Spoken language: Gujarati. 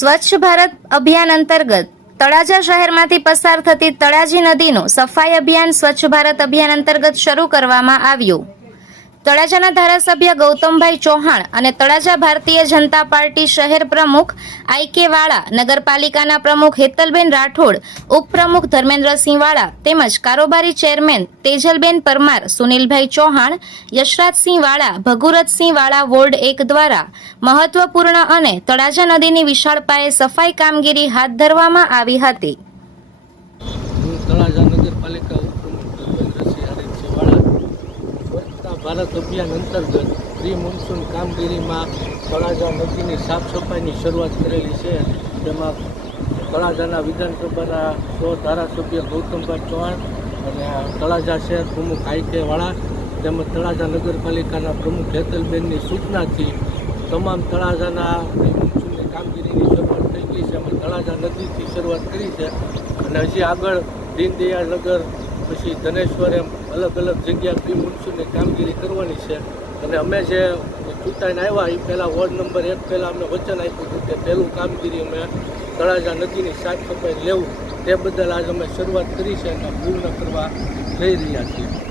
સ્વચ્છ ભારત અભિયાન અંતર્ગત તળાજા શહેરમાંથી પસાર થતી તળાજી નદીનું સફાઈ અભિયાન સ્વચ્છ ભારત અભિયાન અંતર્ગત શરૂ કરવામાં આવ્યું. તળાજાના ધારાસભ્ય ગૌતમભાઈ ચૌહાણ અને તળાજા ભારતીય જનતા પાર્ટી શહેર પ્રમુખ આઈકે વાળા, નગરપાલિકાના પ્રમુખ હેતલબેન રાઠોડ, ઉપપ્રમુખ ધર્મેન્દ્રસિંહ વાળા તેમજ કારોબારી ચેરમેન તેજલબેન પરમાર, સુનિલભાઈ ચૌહાણ, યશરાજસિંહ વાળા, ભગુરથસિંહ વાળા વોર્ડ એક દ્વારા મહત્વપૂર્ણ અને તળાજા નદીની વિશાળ પાયે સફાઈ કામગીરી હાથ ધરવામાં આવી હતી હું તળાજા નગરપાલિકા ઉપપ્રમુખ ધર્મેન્દ્રસિંહ હરીશસિંહ વાળા સ્વચ્છતા ભારત અભિયાન અંતર્ગત પ્રી મોન્સૂન કામગીરીમાં તળાજા નદીની સાફ સફાઈની શરૂઆત કરેલી છે. તેમાં તળાજાના વિધાનસભાના સો ધારાસભ્ય ગૌતમભાઈ ચૌહાણ અને તળાજા શહેર પ્રમુખ આઈ કે વાળા તેમજ તળાજા નગરપાલિકાના પ્રમુખ હેતલબેનની સૂચનાથી તમામ તળાજાના મોન્સૂનની કામગીરીની શરૂઆત થઈ ગઈ છે. અમે તળાજા નદીથી શરૂઆત કરી છે. અને હજી આગળ દીનદયાળ નગર પછી ધનેશ્વર એમ અલગ અલગ જગ્યા બી મુનસુની કામગીરી કરવાની છે. અને અમે જે ચૂંટાઈને આવ્યા એ પહેલાં વોર્ડ નંબર એક પહેલાં અમને વચન આપ્યું હતું કે પહેલું કામગીરી અમે તળાજા નદીની સાફ સફાઈ લેવું. તે બદલ આજ અમે શરૂઆત કરી છે અને પૂર્ણ કરવા જઈ રહ્યા છીએ.